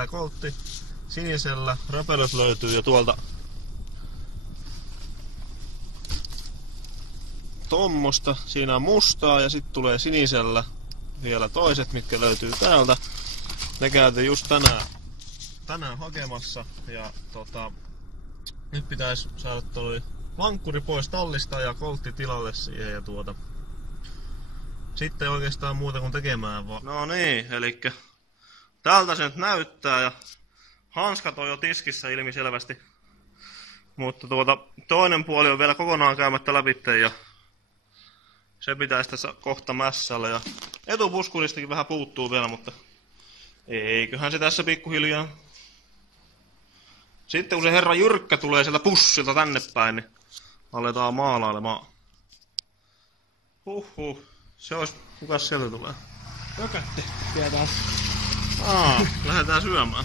tää koltti sinisellä. Räpälöt löytyy jo tuolta tommosta. Siinä on mustaa ja sitten tulee sinisellä vielä toiset, mitkä löytyy täältä. Ne käytiin just tänään hakemassa ja nyt pitäisi saada toi vankkuri pois tallista ja koltti tilalle siihen ja sitten oikeastaan muuta kuin tekemään vaan. No niin, elikkä tältä se nyt näyttää ja hanskat on jo tiskissä ilmiselvästi. Mutta toinen puoli on vielä kokonaan käymättä läpitte ja se pitäisi tässä kohta mässällä ja etupuskuristakin vähän puuttuu vielä, mutta eiköhän se tässä pikkuhiljaa. Sitten kun se herra Jyrkkä tulee sieltä pussilta tänne päin, niin aletaan maalailemaan. Se olisi, kukas sieltä tulee? Pökätte, tietää. Lähdetään syömään.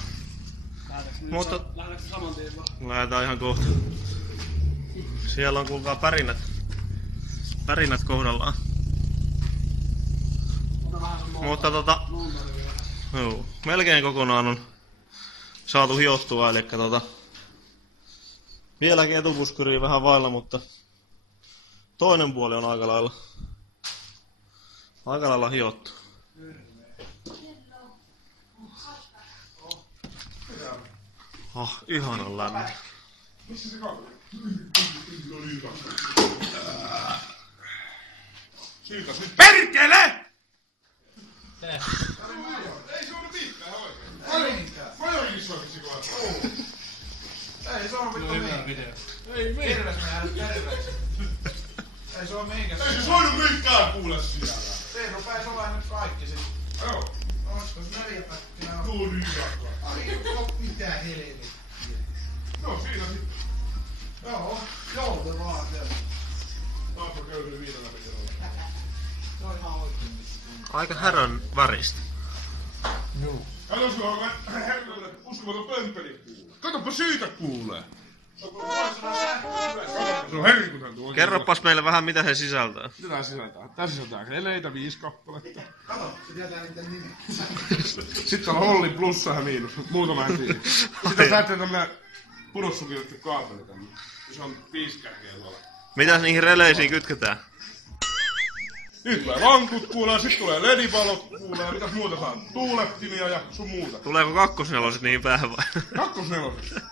Lähdetäänkö saman tien vaan? Lähdetään ihan kohta. Siellä on kuulkaa pärinät kohdallaan. Mutta joo, melkein kokonaan on saatu hiottua, eli vieläkin etupuskuria vähän vailla, mutta toinen puoli on aika lailla hiottu. Ihanan lämmin. Missä se kaveri? Syytäs nyt PERKELE! Tää. Ei se ole mitään oikein. Majorinkin soikisi kohdalla. Ei se ole mitään hyvä video. Ei mitään. Terveys me jäänyt terveeksi. Ei se oo meikäs. Ei se soinut mitään kuule siellä. Se rupee olemaan nyt kaikki sit. Joo. Oiskos 4 pätkää? No niin rakkaan. Ai mitä helvettiä. No siinä sitten. Joo, joutu vaan se. Taas on köyhdy viidellä miljoonalla. Se on ihan oikein. Aika härön väristä. Juu. Kato sulla on uskomaton pömpeli kuulee. Katoppa siitä kuulee. Se on herkutan tuo. Kerropas meille vähän mitä se sisältää. Mitä tää sisältää? Tää sisältää heleitä 5 kappaletta. Kato, se tietää niiden nimi. Sitten on Holli plussa ja miinus, muutama en tiedä. Sitten näette tämmönen pudossukillettu kaapeli tämmönen. Se on 5 kärkeä tuolla. Mitäs niihin releisiin kytketään? Nyt tulee vankut kuulee, sit tulee ledipalot kuulee, mitäs muuta saa? Tuulettimia ja sun muuta. Tuleeko kakkosneloset niihin päähän vai? Kakkosneloset.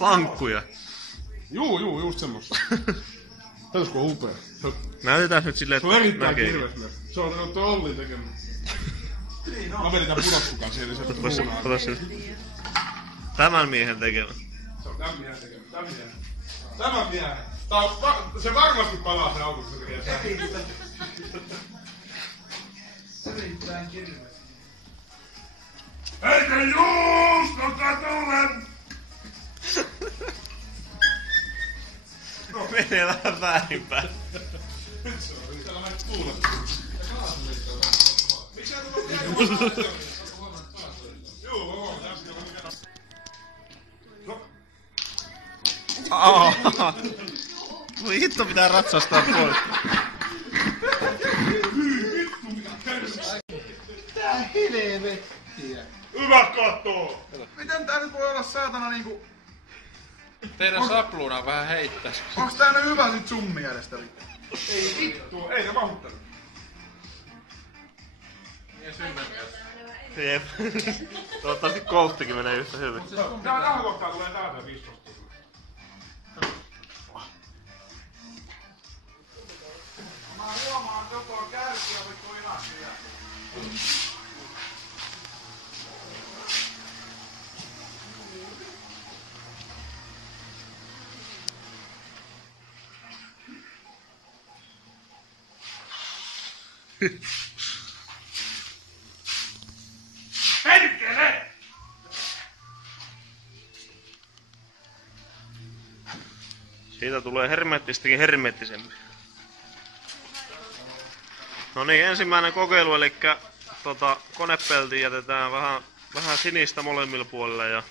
Lankkuja. Juu, just semmoista. Täytyskö on upea? Näytetään nyt silleen, Se on että erittäin näkee. kirves myös. Se on tuo Ollin tekemä. Mä vedin tän pudossukan siihen, niin se on Ota se. Tämän miehen tekemä. Se on tän miehen tekemä. Tämän miehen. Se varmasti palaa se auto, kun se tekee sähköä. Erittäin kirves. Eikä juusto katulle! Menee vähän väärinpäin. Nyt se on, täällä näin tuulet. Miksi sä tulet tehdä huomaa? Juu, huomaa. Tästä on mikä. Voi hitto pitää ratsastaa pois. Mitä helvettiä? Hyvä kattoo! Miten tää nyt voi olla saatana niinku... Teidän sapluuna vähän heittäis. Onks tää nyt hyvä sit sun mielestä? Ei vittu, ei ne mahuttanut. Jep. Toivottavasti kolttikin menee yhtä hyvin. Tää kohtaa tulee täältä 15. Mä huomaan, että joko on kärkiä vittu ihan siellä. PERKELE! Siitä tulee hermeettistäkin hermeettisempi. No niin, ensimmäinen kokeilu, eli konepeltiin jätetään vähän sinistä molemmilla puolilla ja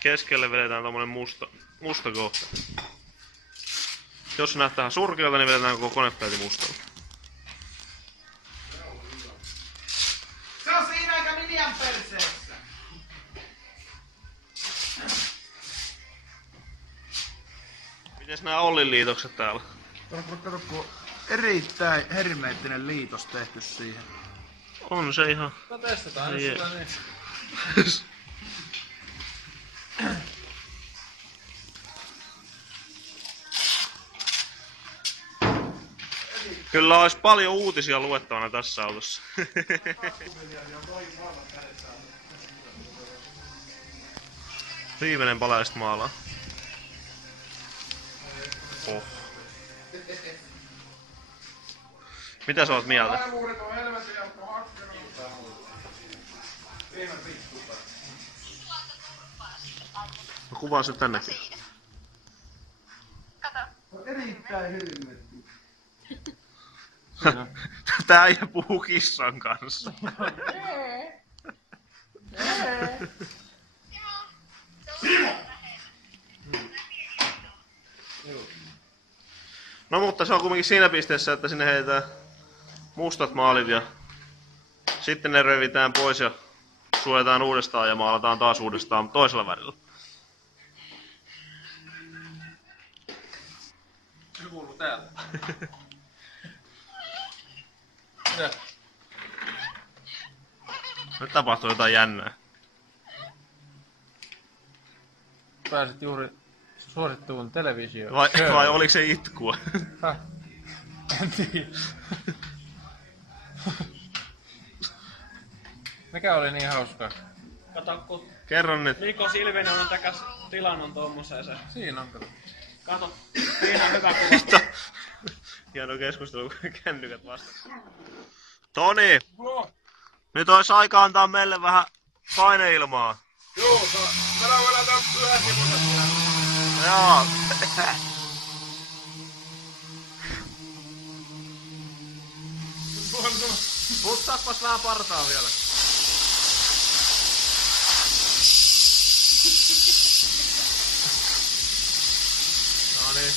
keskelle vedetään tommonen musta kohta. Jos se näyttää surkealta, niin vedetään koko konepelti mustalla. Se on siinä eikä miniän perseessä. Mites nää Ollin liitokset täällä? Kato, kun erittäin hermeettinen liitos tehty siihen. On se ihan... No testataan nyt sitä niin. Kyllä olisi paljon uutisia luettavana tässä autossa. Viimeinen palaista maalaa. Oh. Mitä sä oot mieltä? Laivuudet on helvetin jotka hakkenut. Mä kuvaan sen tännekin. Erittäin hermeettinen. Tää äijä puhuu kissan kanssa. No mutta se on kuitenkin siinä pisteessä, että sinne heitetään mustat maalit ja sitten ne revitään pois ja suojataan uudestaan ja maalataan taas uudestaan toisella värillä. Se kuuluu täältä. Mitä? Nyt tapahtuu jotain jännää. Pääsit juuri suosittuun televisioon. Vai oliko se itkua? En tiedä. Mikä oli niin hauskaa? Kato, kun Kerro nyt. Mikko Silvinen on takas tilannon tommoseen se. Siinä on kato. Kato, siinä on hyvä kuva. Hieno keskustelu, kun kännykät vastaan. Toni! Nyt olisi aika antaa meille vähän paineilmaa. Joo, mä lähdetään tästä yhdessä. Joo. Puttaaspas vähän partaa vielä. Noniin.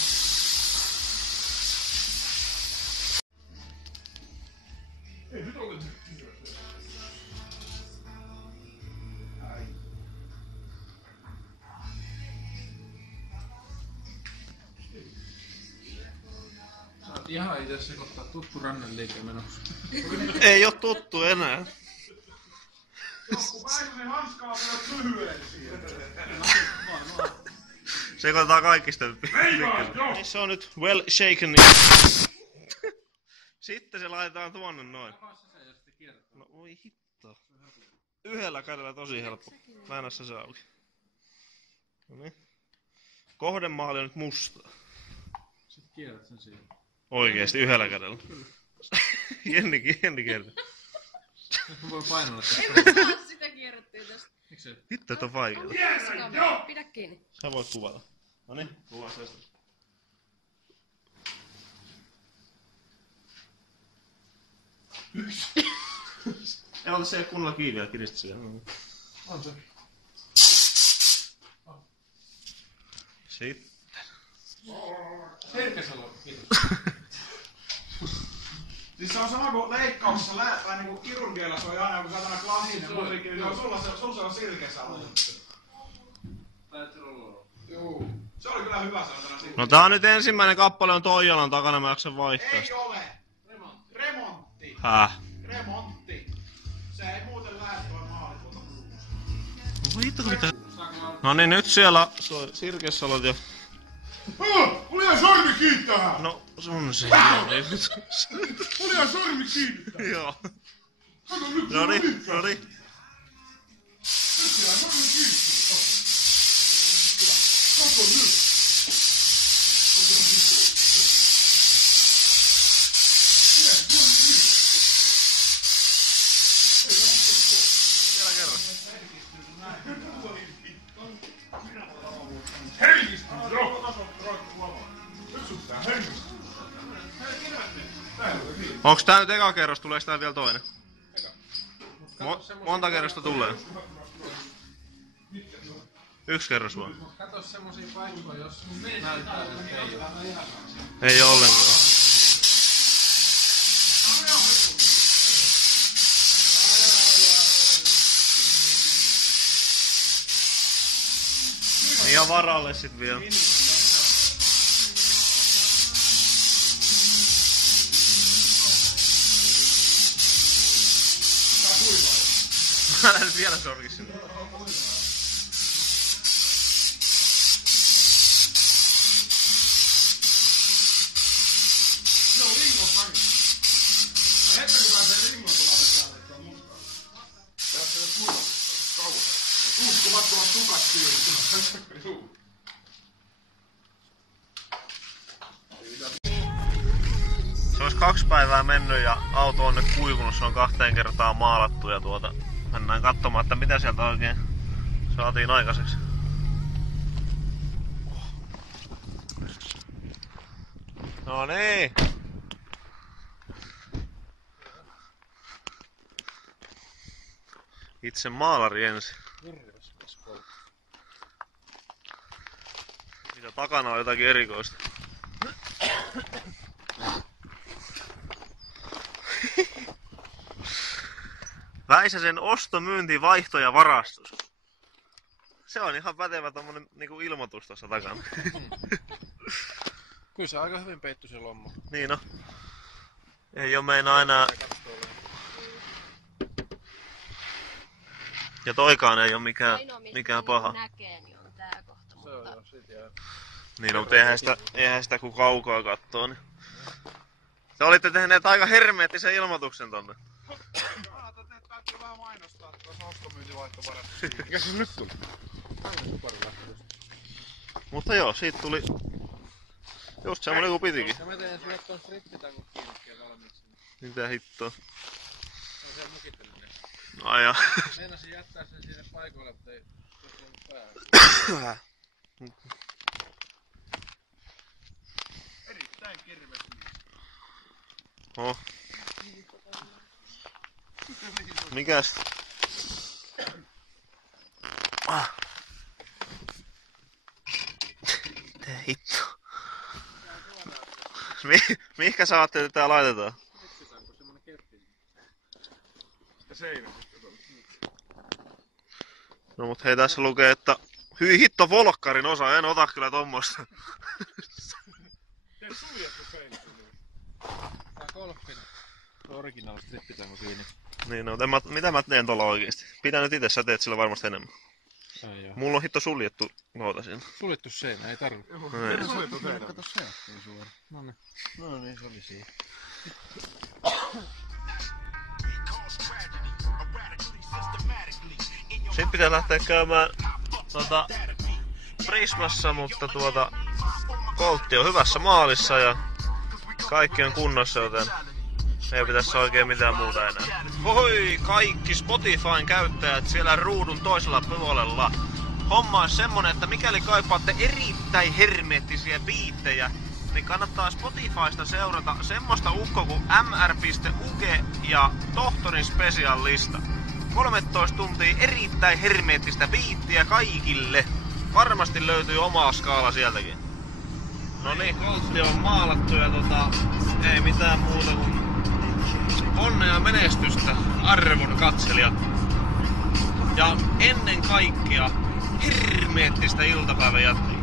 Saat ihan itse sekoittaa tuttu rannan liike menossa. Ei oo tuttu enää. Kun Väinönen hanskaa myös lyhyen siihen. Sekoitetaan kaikista. Niin se on nyt well shaken. Sitten se laitetaan tuonne noin. No voi hitto. Yhdellä kädellä tosi helppo. Väännä se auki. Noniin. Kohdemaali on nyt musta. Sitten kierrät sen siihen. Oikeesti yhdellä kädellä. Jenni kertoo. Voi painella tästä. Sitä kierrettiin tästä. Miksei? Hitto, et on vaikeeta. Pidä kiinni. Sä voit kuvata. Noniin, kuvaa se. Ei ota se ei kunnolla kiinni ja kiristä siihen. On se. Sitten. Herkesalo, kiitos. Siis se on sama kuin leikkauksessa tai niinku kirurgialla se on aina joku satana klasinen. Joo, sulla se on Sirkesalo. Joo. Se oli kyllä hyvä satana Sirkesalo. No tää on nyt ensimmäinen kappale on Toijalan takana, mä jaksan vaihtaa. Ei ole. Remontti. Häh? Remontti. Se ei muuten lähde toi maali tuolta bluusta. No vittu mitä? No niin, nyt siellä Sirkesalot ja... Oli ihan sormi kiinni tähän! No, sun se. Oli ihan sormi kiinni tähän! Joo. Kato nyt, Noniin. Nyt siellä sormi kiinni. Kato nyt. Vielä kerran. Herkisty, joo! Nyt sun pitää herkistyä. Onks tää nyt eka kerros, tuleeks tää vielä toinen? Monta kerrosta tulee? Yksi kerros vaan. Kato semmosia paikkoja, jos näyttää, että ei oo. Ei oo ollenkaan. Niin ja varalle sit vielä. Älä nyt vielä sorki sinne. Se on lingon väki. Ja heti kun pääsee lingon tuolla vetää, että on mustaa. Tässä ei ole kurvatusta, kauhean. Ja uskomattomat sukat kiinni. Juu. Se olisi 2 päivää mennyt ja auto on nyt kuivunut, se on 2 kertaa maalattu ja mennään katsomaan, että mitä sieltä oikein saatiin aikaiseksi. No niin. Itse maalari ensin. Mitä takana on jotakin erikoista. Väisäsen osto, myynti, vaihto ja varastus. Se on ihan pätevä tommonen niinku ilmoitus tossa takana. Kyllä se aika hyvin peitty se lomma. Niin no. Ei oo meinaa enää. Ja toikaan ei oo mikään paha. Näkee, niin on tää kohta. Se on joo, sit jää. Niin no, mutta eihän sitä kun kaukaa kattoo. Niin. Te olitte tehneet aika hermeettisen ilmoituksen tonne. Ajattelin, että täytyy vähän mainostaa tuossa ostomyyntivaihtovarasta. Mikä se nyt tuli? Mutta joo, siitä tuli just semmonen kuin pitikin. Ja mä teen sulle ton strippitangon kiinnikkeen valmiiksi. Mitä hittoa? Se on siellä mukittelinen. Ai ja. Meinasin jättää sen sinne paikoille, mutta ei tullut päälle. Erittäin kirves. Oh. Mikäs? Mitä hittoa? Mihinkä sä ajattelet, että tää laitetaan? Strippitanko semmonen keppi? Ja seinä. No mut hei, tässä lukee, että hyi hitto volkkarin osa, en ota kyllä tommosta. Tee suljettu seinä. Tää golfin original strippitango siinä. Niin no, mitä mä teen tuolla oikeesti? Pidä nyt itse, sä teet sillä varmasti enemmän. Ai joo. Mulla on hitto suljettu lauta siinä. Suljettu seinä, ei tarvi. Ei. Suljettu seinä. Kato se, ei suora. Noniin. No niin, se oli siinä. Sitten pitää lähteä käymään Prismassa, mutta Koltti on hyvässä maalissa ja kaikki on kunnossa, joten ei pitäisi oikein mitään muuta enää. Hoi kaikki Spotifyn käyttäjät siellä ruudun toisella puolella. Homma on semmonen, että mikäli kaipaatte erittäin hermeettisiä biittejä, niin kannattaa Spotifysta seurata semmoista ukkoa kuin mr.uge ja Tohtorin special-lista. 13 tuntia erittäin hermeettistä biittiä kaikille. Varmasti löytyy oma skaala sieltäkin. No niin, Koltti on maalattu ja ei mitään muuta kuin onnea ja menestystä arvon katselijat. Ja ennen kaikkea hermeettistä iltapäivän jatkoa.